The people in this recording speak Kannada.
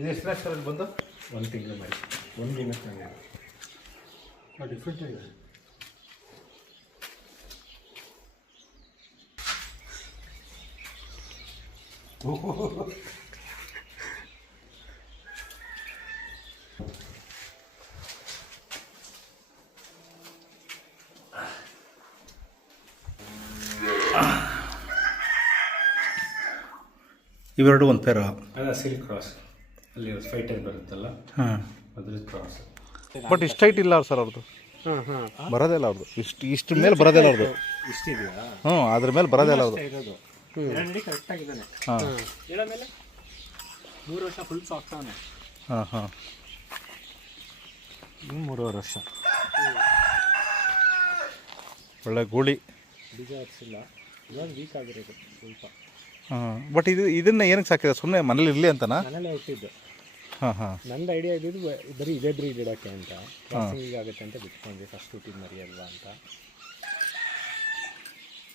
ಇದು ಎಷ್ಟು ದಿನ ಸರ್ ಬಂದು? 1 ತಿಂಗಳು ಮಾಡಿ 1 ದಿನ ಚೆನ್ನಾಗಿದೆ. ಡಿಫ್ರೆಂಟ್ ಆಗಿದೆ. ಇವೆರಡು ಒಂದು ಪೇರ. ಅದ ಸಿಲ್ಕ್ ಕ್ರಾಸ್ ಅಲ್ಲಿ ಫೈಟರ್ ಬರುತ್ತಲ್ಲ, ಹಾಂ, ಅದ್ರ ಕ್ರಾಸ್. ಬಟ್ ಇಷ್ಟು ಹೈಟ್ ಇಲ್ಲ ಸರ್ ಅವ್ರದ್ದು. ಬರೋದೇ ಇಲ್ಲ ಅವ್ರದ್ದು. ಇಷ್ಟು ಮೇಲೆ ಬರೋದೇ ಇಲ್ಲ ಅವ್ರದ್ದು. ಇಷ್ಟಿದೆಯಾ? ಹ್ಞೂ, ಅದ್ರ ಮೇಲೆ ಬರೋದೇ ಇಲ್ಲ ಅವ್ರದ್ದು. ಇರೋದು 2 ಅಡಿ ಕರೆಕ್ಟ್ ಆಗಿದ್ದಾನೆ. ಹಾಂ, ಹೇಳೋ ಮೇಲೆ 3 ವರ್ಷ ಫುಲ್ ಸಾಫ್ಟ್ ಅವನೇ. ಹಾಂ ಹಾಂ, 3.5 ವರ್ಷ. ಒಳ್ಳೆ ಗೂಳಿ. ಬೀಜ ಹಚ್ಚಿಲ್ಲ, ಇವಾಗ ವೀಕ್ ಆಗಿರೋದು ಸ್ವಲ್ಪ. ಹಾಂ, ಬಟ್ ಇದನ್ನ ಏನಕ್ಕೆ ಸಾಕಿದೆ? ಸುಮ್ಮನೆ ಮನೇಲಿ ಇರಲಿ ಅಂತನಾ? ಮನೇಲೆ ಹುಟ್ಟಿದ್ದು. ಹಾಂ ಹಾಂ, ನಂದು ಐಡಿಯಾ ಇದ್ದಿದ್ದು ಬರೀ ಇದೇ ಬ್ರೀಡ್ ಇಡೋಕ್ಕೆ ಅಂತ. ಕ್ರಾಸಿಂಗ್ ಆಗುತ್ತೆ ಅಂತ ಬಿಟ್ಕೊಂಡ್ವಿ, ಫಸ್ಟ್ ಹುಟ್ಟಿದ ಮರಿ ಅಲ್ವಾ ಅಂತ.